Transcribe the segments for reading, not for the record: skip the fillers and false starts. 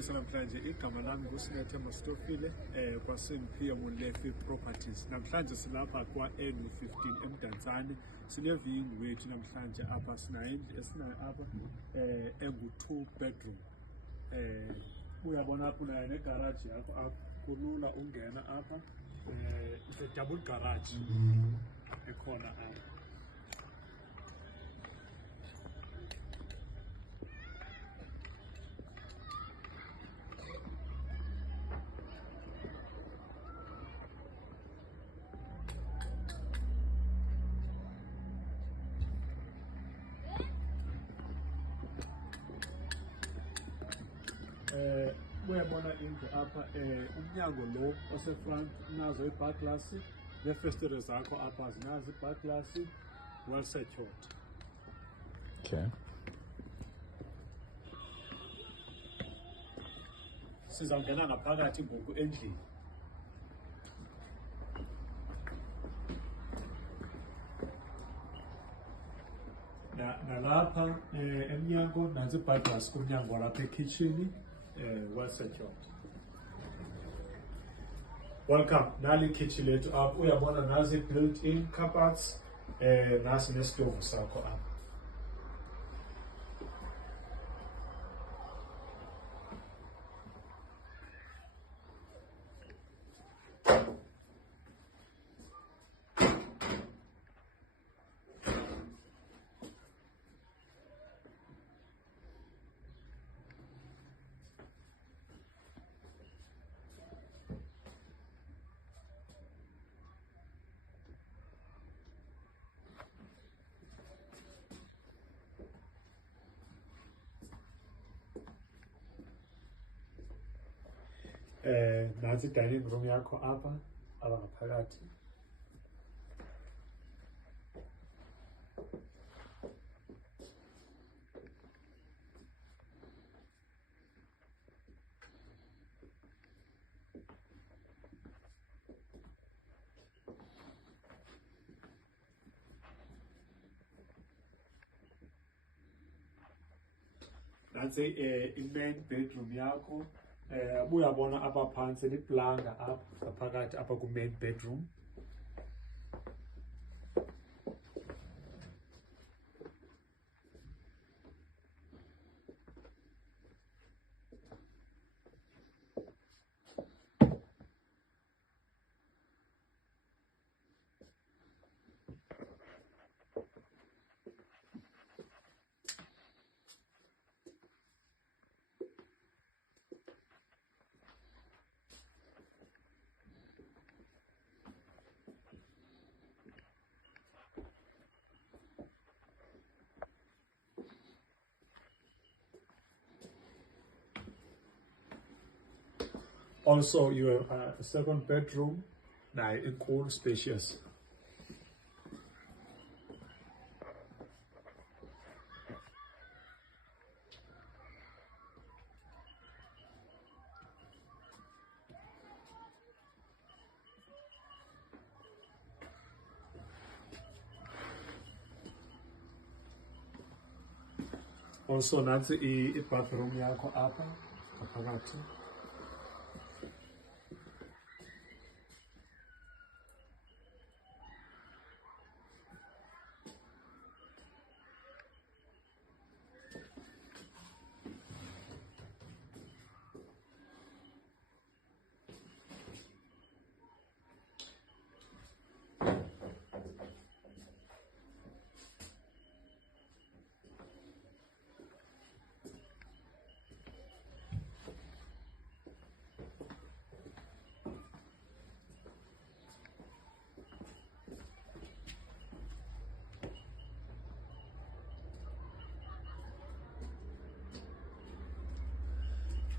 Ndibonisa namhlanje igama lami nguSinethe Mastofile kwaSimphiwe Molefe Properties. Namhlanje silapha kwa-N15 eMdantsane. Sineving wethu namhlanje apha sinayo apha engu-2 bedroom. Uyabona apha unayo negaraji yakho apha kulula ungena apha. It's a double garage ekhona apha. Uyabona indlu apha umnyango lo osefront unazo i-bar glass, neefestire zakho apha zinazo i-bar glass, well secured. Okay. Sizawungena ngaphakathi ngoku endlini. Nalapha emnyango nansi i-bar glass kumnyango walapha ekitchen. Well secured. Welcome. Nali kitchen lethu apha uyabona nazi built-in cupboards nasi nesitovu sakho apha. Nansi dining room yakho apha ngaphakathi. Nansi i-main bedroom yakho. Uyabona apha phantsi liplanga apha ngaphakathi apha ku-main bedroom. Also, you have a second bedroom, now cool, spacious. Also, nansi i-bathroom yakho apha ngaphakathi.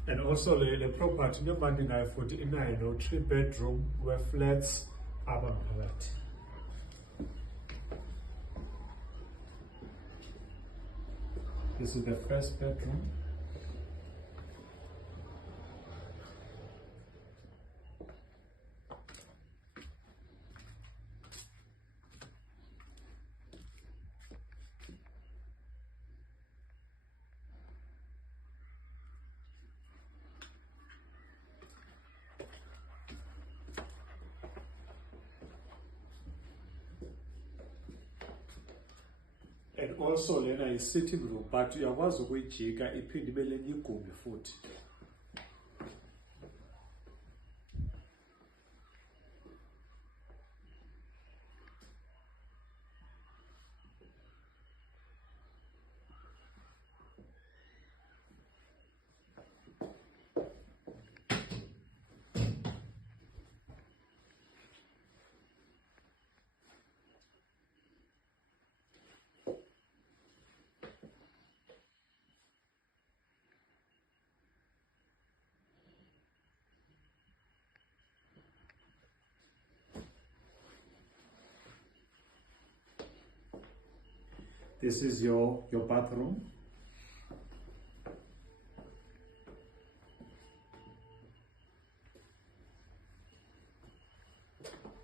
And also the property nobody now 49 3 bedroom where flats apha ngaphakathi. This is the first bedroom. also lena yi-sitting room but uyakwazi ukuyijika iphinde ibe lenye igumbi futhi. This is your bathroom.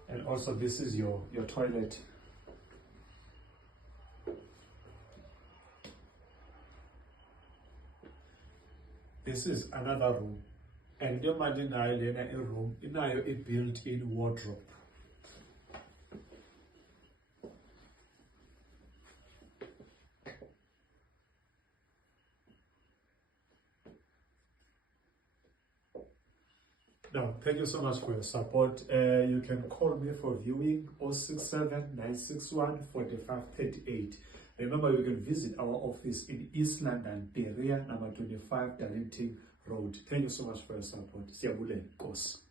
And also this is your toilet. This is another room. And the imagine a room, inayo a built-in wardrobe. Now, thank you so much for your support. You can call me for viewing 067 961 4538. Remember, you can visit our office in East London, Berea, number 25, Darlington Road. Thank you so much for your support. Siyabulele, Nkosi.